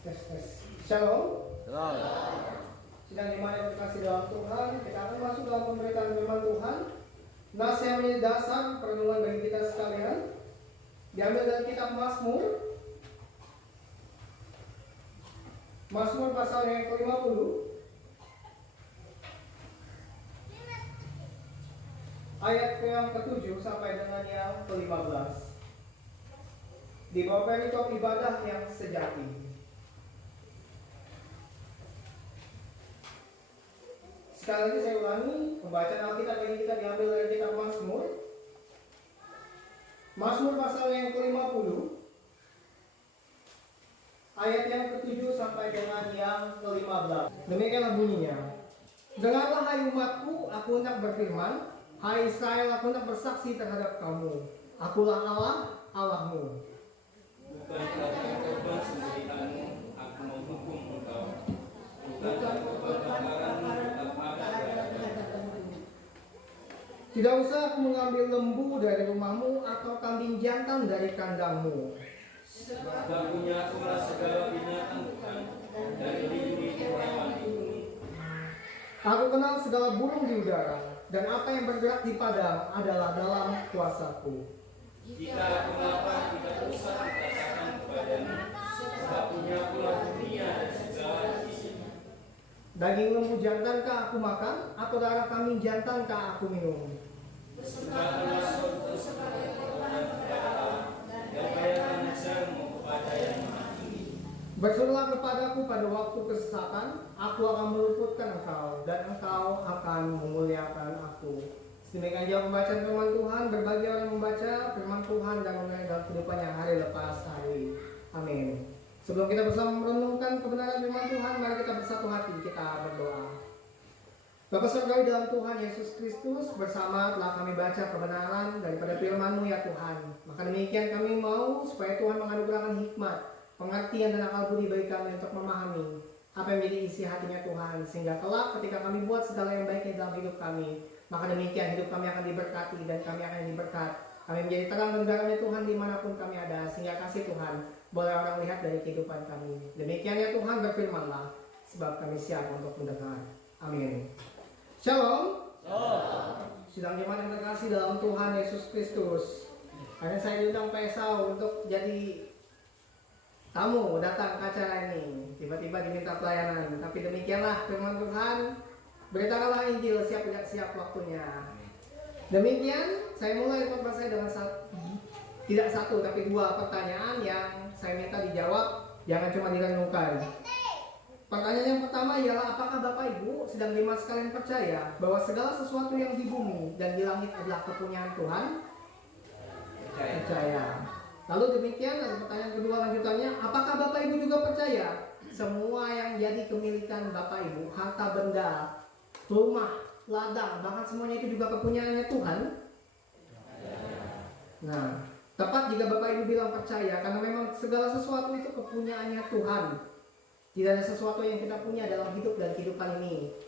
Shalom. Shalom. Sidang iman yang dikasih dalam Tuhan, kita akan masuk dalam pemberitaan firman Tuhan. Nas yang menjadi dasar perenungan bagi kita sekalian diambil dari kitab Mazmur. Mazmur pasal yang ke-50 ayat yang ke-7 sampai dengan yang ke-15. Di bawah perikop ibadah yang sejati. Sekali lagi saya ulangi, pembacaan Alkitab yang kita diambil dari kitab Mazmur. Mazmur pasal yang ke-50 ayat yang ke-7 sampai dengan yang ke-15. Demikianlah bunyinya. Dengarlah hai umatku, aku hendak berfirman. Hai Israel, aku hendak bersaksi terhadap kamu. Akulah Allah, Allahmu. Bukan karena korban sendirianmu, aku menghukum engkau. Bukan karena kebakaranmu, aku Tidak usah aku mengambil lembu dari rumahmu atau kambing jantan dari kandangmu. Sebab punya akulah segala binatang Tuhan, dari bumi hewan di bumi. Aku kenal segala burung di udara, dan apa yang bergerak di padang adalah dalam kuasaku. Jika aku lapar, tidak usah dikatakan kepadamu. Sebab punya akulah dunia dan segala isinya. Daging lembu jantankah aku makan, atau darah kambing jantankah aku minum? Persembahkanlah sorghum sebagai korban kepada Allah, dan bayarkan nazarmu kepada yang Maha Tinggi. Berserulah kepadaku pada waktu kesesakan, aku akan meluputkan engkau, dan engkau akan memuliakan aku. Demikian jawab pembacaan firman Tuhan. Berbagi orang membaca firman Tuhan dan mengenai dalam kehidupannya hari lepas hari. Amin. Sebelum kita bersama merenungkan kebenaran firman Tuhan, mari kita bersatu hati, kita berdoa. Bapa Surgawi dalam Tuhan Yesus Kristus, bersama telah kami baca kebenaran daripada firman-Mu ya Tuhan. Maka demikian kami mau supaya Tuhan menganugerahkan hikmat, pengertian dan akal budi bagi kami untuk memahami apa yang menjadi isi hatinya Tuhan. Sehingga kelak ketika kami buat segala yang baik dalam hidup kami, maka demikian hidup kami akan diberkati dan kami akan diberkat. Kami menjadi terang dan garamnya Tuhan dimanapun kami ada, sehingga kasih Tuhan boleh orang lihat dari kehidupan kami. Demikian ya Tuhan, berfirmanlah, sebab kami siap untuk mendengar. Amin. Shalom. Sidang jemaat yang terkasih dalam Tuhan Yesus Kristus. Hari ini saya diundang Pak Esau untuk jadi tamu datang ke acara ini. Tiba-tiba diminta pelayanan. Tapi demikianlah firman Tuhan. Beritakanlah Injil, siap tidak siap waktunya. Demikian saya mulai khotbah saya dengan tidak satu tapi dua pertanyaan yang saya minta dijawab, jangan cuma direnungkan. Pertanyaan yang pertama ialah, apakah Bapak Ibu sedang jemaat sekalian percaya bahwa segala sesuatu yang di bumi dan di langit adalah kepunyaan Tuhan? Percaya. Lalu demikian, dan pertanyaan kedua lanjutannya, apakah Bapak Ibu juga percaya semua yang jadi kemilikan Bapak Ibu, harta benda, rumah, ladang, bahkan semuanya itu juga kepunyaannya Tuhan? Nah, tepat jika Bapak Ibu bilang percaya, karena memang segala sesuatu itu kepunyaannya Tuhan. Tidak ada sesuatu yang kita punya dalam hidup dan kehidupan ini.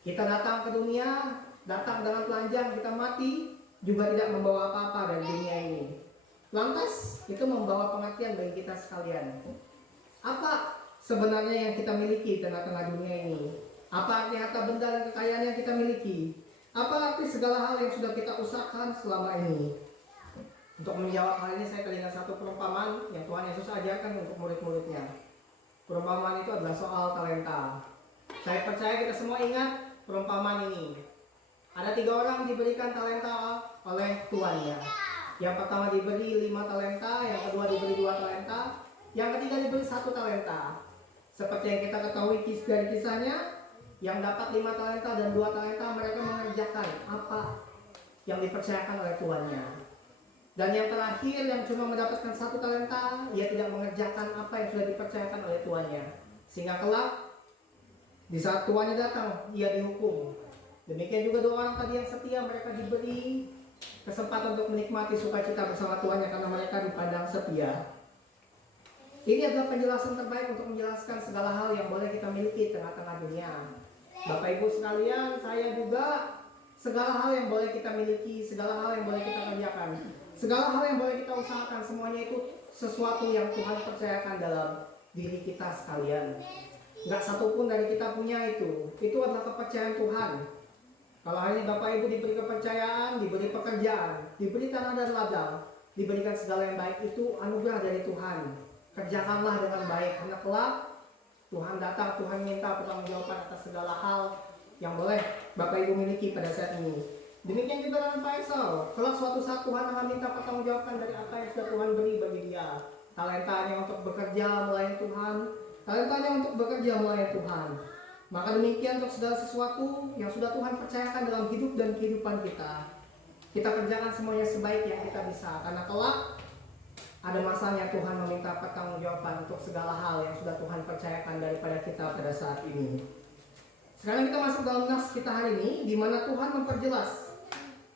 Kita datang ke dunia, datang dengan telanjang, kita mati, juga tidak membawa apa-apa dari dunia ini. Lantas, itu membawa pengertian bagi kita sekalian. Apa sebenarnya yang kita miliki di tengah-tengah dunia ini? Apa arti harta benda dan kekayaan yang kita miliki? Apa arti segala hal yang sudah kita usahakan selama ini? Untuk menjawab hal ini, saya teringat satu perumpamaan yang Tuhan Yesus ajarkan untuk murid-muridnya. Perumpamaan itu adalah soal talenta. Saya percaya kita semua ingat perumpamaan ini. Ada 3 orang diberikan talenta oleh tuannya. Yang pertama diberi 5 talenta, yang kedua diberi 2 talenta, yang ketiga diberi 1 talenta. Seperti yang kita ketahui dari kisahnya, yang dapat 5 talenta dan 2 talenta, mereka mengerjakan apa yang dipercayakan oleh tuannya. Dan yang terakhir yang cuma mendapatkan 1 talenta, ia tidak mengerjakan apa yang sudah dipercayakan oleh tuannya. Sehingga kelak di saat tuannya datang, ia dihukum. Demikian juga 2 orang tadi yang setia, mereka diberi kesempatan untuk menikmati sukacita bersama tuannya karena mereka dipandang setia. Ini adalah penjelasan terbaik untuk menjelaskan segala hal yang boleh kita miliki di tengah-tengah dunia. Bapak Ibu sekalian, saya juga, segala hal yang boleh kita miliki, segala hal yang boleh kita kerjakan, segala hal yang boleh kita usahakan, semuanya itu sesuatu yang Tuhan percayakan dalam diri kita sekalian. Nggak satupun dari kita punya itu. Itu adalah kepercayaan Tuhan. Kalau hari ini Bapak Ibu diberi kepercayaan, diberi pekerjaan, diberi tanah dan ladang, diberikan segala yang baik, itu anugerah dari Tuhan. Kerjakanlah dengan baik, karena kelak Tuhan datang, Tuhan minta pertanggungjawaban atas segala hal yang boleh Bapak Ibu miliki pada saat ini. Demikian juga dengan Pak Esau. Kelak suatu saat Tuhan akan minta pertanggungjawaban dari apa yang sudah Tuhan beri bagi dia. Talentanya untuk bekerja melayani Tuhan, talentanya untuk bekerja melayani Tuhan. Maka demikian untuk segala sesuatu yang sudah Tuhan percayakan dalam hidup dan kehidupan kita, kita kerjakan semuanya sebaik yang kita bisa. Karena kelak ada masanya Tuhan meminta pertanggungjawaban untuk segala hal yang sudah Tuhan percayakan daripada kita pada saat ini. Sekarang kita masuk dalam nas kita hari ini, di mana Tuhan memperjelas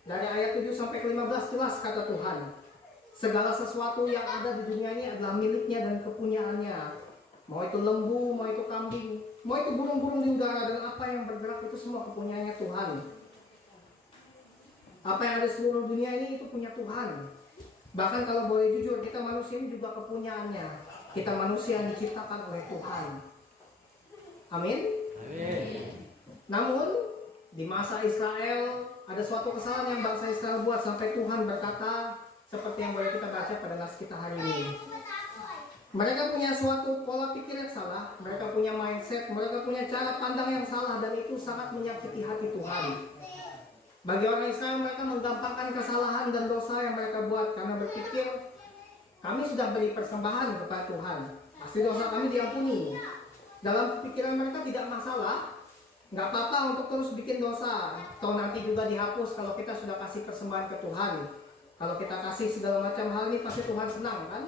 dari ayat 7 sampai ke 15. Jelas kata Tuhan, segala sesuatu yang ada di dunia ini adalah miliknya dan kepunyaannya. Mau itu lembu, mau itu kambing, mau itu burung-burung di udara, dan apa yang bergerak itu semua kepunyaannya Tuhan. Apa yang ada di seluruh dunia ini itu punya Tuhan. Bahkan kalau boleh jujur, kita manusia ini juga kepunyaannya. Kita manusia yang diciptakan oleh Tuhan. Amin. Namun di masa Israel ada suatu kesalahan yang bangsa Israel buat sampai Tuhan berkata seperti yang boleh kita baca pada nas kita hari ini. Mereka punya suatu pola pikir yang salah, mereka punya mindset, mereka punya cara pandang yang salah, dan itu sangat menyakiti hati Tuhan. Bagi orang Israel, mereka menggampangkan kesalahan dan dosa yang mereka buat karena berpikir kami sudah beri persembahan kepada Tuhan, pasti dosa kami diampuni. Dalam pikiran mereka tidak masalah, nggak apa-apa untuk terus bikin dosa, atau nanti juga dihapus kalau kita sudah kasih persembahan ke Tuhan. Kalau kita kasih segala macam hal ini pasti Tuhan senang, kan?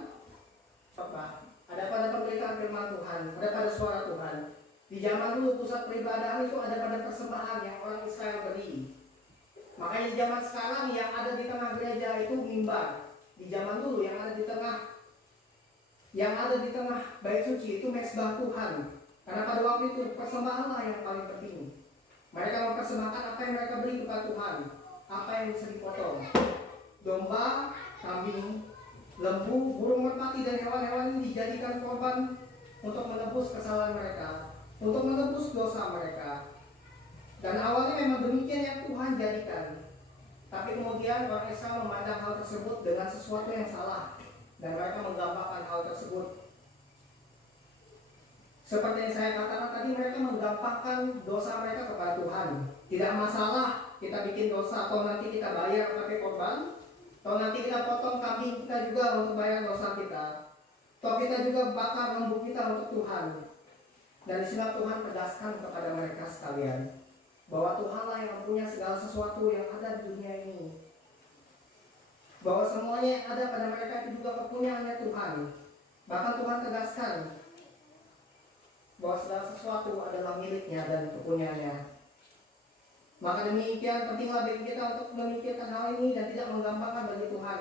Apa? Ada pada pemberitaan firman Tuhan, ada pada suara Tuhan. Di zaman dulu pusat peribadahan itu ada pada persembahan yang orang Israel beri. Makanya di zaman sekarang yang ada di tengah gereja itu mimbar. Di zaman dulu yang ada di tengah bait suci itu mezbah Tuhan. Karena pada waktu itu persembahanlah yang paling penting. Mereka mempersembahkan apa yang mereka beri kepada Tuhan, apa yang bisa dipotong. Domba, kambing, lembu, burung merpati, dan hewan-hewan ini dijadikan korban untuk menebus kesalahan mereka, untuk menebus dosa mereka. Dan awalnya memang demikian yang Tuhan jadikan. Tapi kemudian orang Israel memandang hal tersebut dengan sesuatu yang salah, dan mereka menggampangkan hal tersebut. Seperti yang saya katakan tadi, mereka menggampangkan dosa mereka kepada Tuhan. Tidak masalah kita bikin dosa, atau nanti kita bayar pakai korban, atau nanti kita potong kambing kita juga untuk bayar dosa kita, atau kita juga bakar lembu kita untuk Tuhan. Dan di sini Tuhan tegaskan kepada mereka sekalian bahwa Tuhanlah yang mempunyai segala sesuatu yang ada di dunia ini. Bahwa semuanya yang ada pada mereka itu juga kepunyaannya Tuhan. Bahkan Tuhan tegaskan bahwa segala sesuatu adalah miliknya dan kepunyaannya. Maka demikian pentinglah bagi kita untuk memikirkan hal ini dan tidak menggampangkan bagi Tuhan.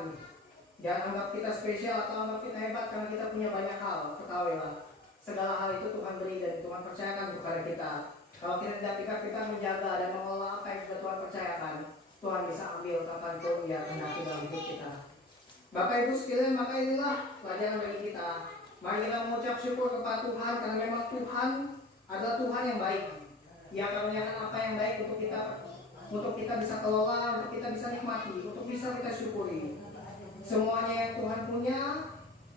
Jangan anggap kita spesial atau anggap kita hebat karena kita punya banyak hal. Ketahuilah, segala hal itu Tuhan beri dan Tuhan percayakan kepada kita. Kalau kita menjaga dan mengelola apa yang sudah Tuhan percayakan, Tuhan bisa ambil kapanpun Dia kehendaki dalam hidup kita. Bapak Ibu sekalian, maka inilah pelajaran bagi kita. Mari kita mengucap syukur kepada Tuhan karena memang Tuhan adalah Tuhan yang baik. Dia karuniakan apa yang baik untuk kita bisa kelola, untuk kita bisa nikmati, untuk bisa kita syukuri. Semuanya yang Tuhan punya,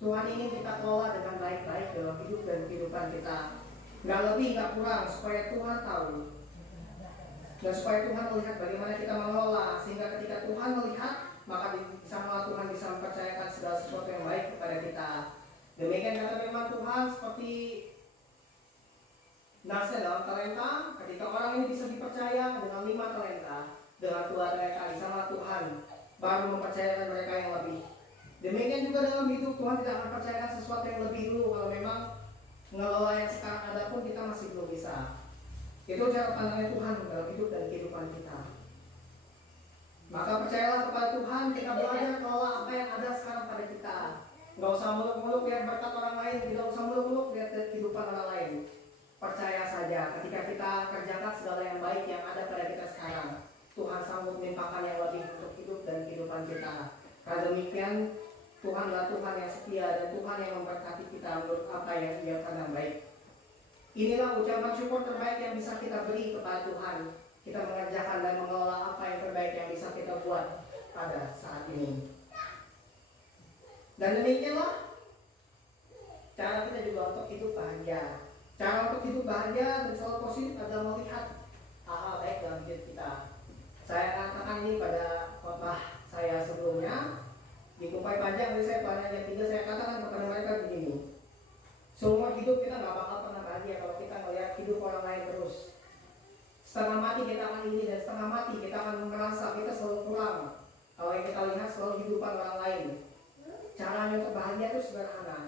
Tuhan ingin kita kelola dengan baik-baik dalam hidup dan kehidupan kita. Nggak lebih, nggak kurang, supaya Tuhan tahu. Dan supaya Tuhan melihat bagaimana kita mengelola, sehingga ketika Tuhan melihat, maka di sana Tuhan bisa mempercayakan segala sesuatu yang baik kepada kita. Demikian kata firman Tuhan, seperti nasnya dalam talenta, ketika orang ini bisa dipercaya dengan 5 talenta, dengan 2 talenta, di sana Tuhan baru mempercayakan mereka yang lebih. Demikian juga dalam hidup, Tuhan tidak akan percayakan sesuatu yang lebih dulu kalau memang mengelola yang sekarang ada pun kita masih belum bisa. Itu cara pandangnya Tuhan dalam hidup dan kehidupan kita. Maka percayalah kepada Tuhan, kita belajar kelola apa yang ada sekarang pada kita. Nggak usah muluk-muluk lihat berkat orang lain, tidak usah muluk-muluk lihat kehidupan orang lain. Percaya saja, ketika kita kerjakan segala yang baik yang ada pada kita sekarang, Tuhan sanggup melimpahkan yang lebih untuk hidup dan kehidupan kita. Karena demikian, Tuhan adalah Tuhan yang setia dan Tuhan yang memberkati kita menurut apa yang Dia pandang baik. Inilah ucapan syukur terbaik yang bisa kita beri kepada Tuhan. Kita mengerjakan dan mengelola apa yang terbaik yang bisa kita buat pada saat ini. Dan demikianlah cara kita juga untuk hidup bahagia. Cara untuk hidup bahagia dan selalu positif adalah melihat hal-hal baik dalam hidup kita. Saya katakan ini pada khotbah saya sebelumnya. Di Kumpai Panjang, saya pada ayat 3 saya katakan kepada mereka begini. Seumur hidup kita nggak bakal pernah bahagia kalau kita melihat hidup orang lain terus. Setengah mati kita akan ini dan setengah mati kita akan merasa kita selalu kurang. Kalau yang kita lihat selalu kehidupan orang lain. Caranya untuk bahagia itu sederhana.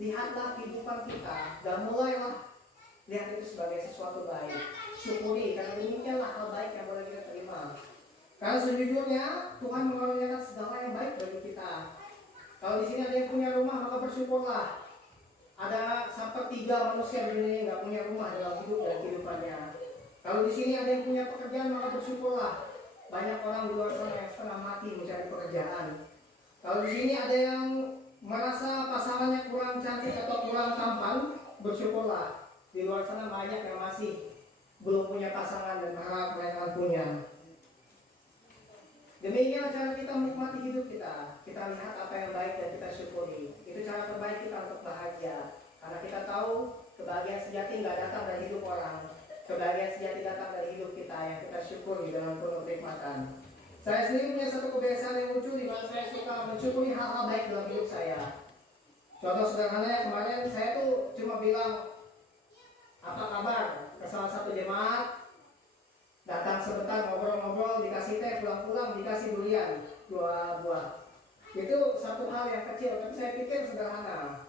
Lihatlah kehidupan kita dan mulailah lihat itu sebagai sesuatu baik. Syukuri karena demikianlah hal baik yang boleh kita terima. Karena sejujurnya Tuhan mengaruniakan segala yang baik bagi kita. Kalau di sini ada yang punya rumah maka bersyukurlah. Ada sepertiga manusia di dunia yang nggak punya rumah dalam hidup dan kehidupannya. Kalau di sini ada yang punya pekerjaan maka bersyukurlah. Banyak orang di luar sana yang setengah mati mencari pekerjaan. Kalau di sini ada yang merasa pasangannya kurang cantik atau kurang tampan, bersyukurlah. Di luar sana banyak yang masih belum punya pasangan dan berharap mereka punya. Demikian cara kita menikmati hidup kita. Kita lihat apa yang baik dan kita syukuri. Itu cara terbaik kita untuk bahagia. Karena kita tahu kebahagiaan sejati nggak datang dari hidup orang. Kebahagiaan sejati datang dari hidup kita yang kita syukuri dengan penuh kenikmatan. Saya sendiri punya satu kebiasaan yang lucu di mana saya suka mensyukuri hal-hal baik dalam hidup saya. Contoh sederhananya kemarin saya tuh cuma bilang apa kabar ke salah satu jemaat. Datang sebentar ngobrol-ngobrol, dikasih teh, pulang-pulang dikasih durian 2 buah. Itu satu hal yang kecil, tapi saya pikir sederhana.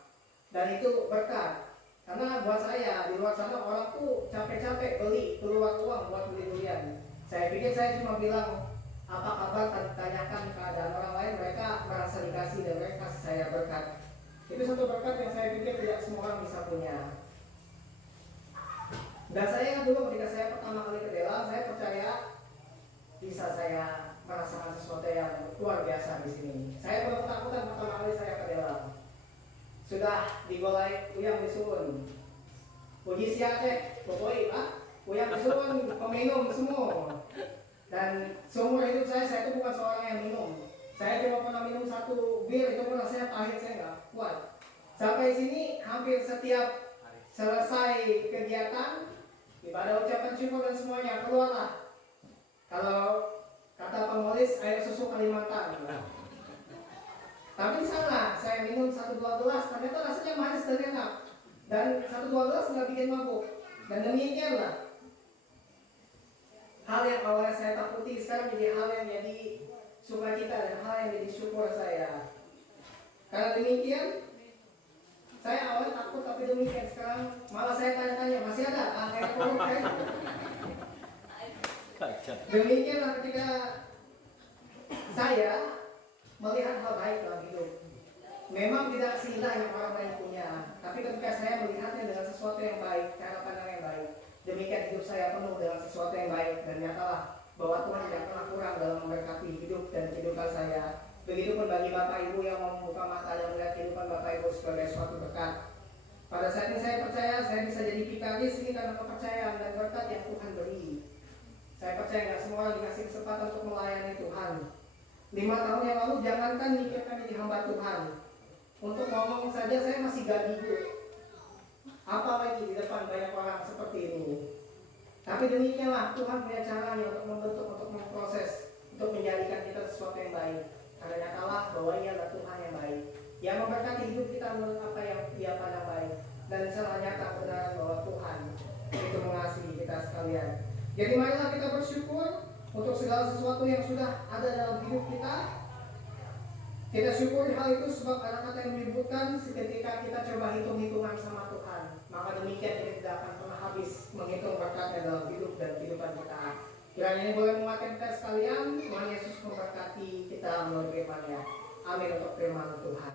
Dan itu berkat. Karena buat saya, di luar sana orang tuh capek-capek beli, keluar uang buat beli durian. Saya pikir saya cuma bilang, apa kabar, tanyakan keadaan orang lain, mereka merasa dikasih dan mereka kasih saya berkat. Itu satu berkat yang saya pikir tidak semua orang bisa punya. Dan saya dulu ketika saya pertama kali ke Dela, saya percaya bisa saya merasakan sesuatu yang luar biasa di sini. Saya belum ketakutan pertama kali saya ke Dela. Sudah digolai uyang disuun. Puji siapa pokoknya pak, uyang disuun peminum semua. Dan seumur hidup saya itu bukan seorang yang minum. Saya cuma pernah minum 1 bir, itu pun rasanya pahit, saya nggak kuat. Sampai sini hampir setiap selesai kegiatan, ibadah ucapan syukur dan semuanya, keluarlah. Kalau kata penulis, air susu Kalimantan. Tapi sana saya minum 1-2 gelas, ternyata rasanya manis dan enak. Dan 1-2 gelas nggak bikin mabuk. Dan demikianlah hal yang awalnya saya takuti sekarang jadi hal yang jadi sukacita dan hal yang jadi syukur saya. Karena demikian, saya awalnya takut, tapi demikian sekarang malah saya tanya-tanya masih ada air korup kayak demikianlah ketika saya melihat hal baik dalam hidup. Memang tidak seindah yang orang lain punya, tapi ketika saya melihatnya dengan sesuatu yang baik, cara pandang yang baik, demikian hidup saya penuh dengan sesuatu yang baik. Dan nyatalah bahwa Tuhan tidak pernah kurang dalam memberkati hidup dan kehidupan saya. Begitupun bagi Bapak Ibu yang mau membuka mata dan melihat kehidupan Bapak Ibu sebagai suatu berkat. Pada saat ini saya percaya saya bisa jadi vikaris ini karena kepercayaan dan berkat yang Tuhan beri. Saya percaya nggak semua orang dikasih kesempatan untuk melayani Tuhan. 5 tahun yang lalu jangankan mikirkan jadi hamba Tuhan. Untuk ngomong saja saya masih gak hidup. Apalagi di depan banyak orang seperti ini. Tapi demikianlah Tuhan punya caranya untuk membentuk, untuk memproses, untuk menjadikan kita sesuatu yang baik. Karena nyatalah bahwa Ia adalah Tuhan yang baik, yang memberkati hidup kita menurut apa yang Ia pandang baik. Dan salah nyata kebenaran bahwa Tuhan itu mengasihi kita sekalian. Jadi marilah kita bersyukur untuk segala sesuatu yang sudah ada dalam hidup kita. Kita syukuri hal itu sebab ada kata yang menyebutkan seketika kita coba hitung-hitungan sama Tuhan, maka demikian kita tidak akan pernah habis menghitung berkatnya dalam hidup dan kehidupan kita. Kiranya ini boleh menguatkan kita sekalian. Tuhan Yesus memberkati kita melalui firman-Nya. Amin untuk firman Tuhan.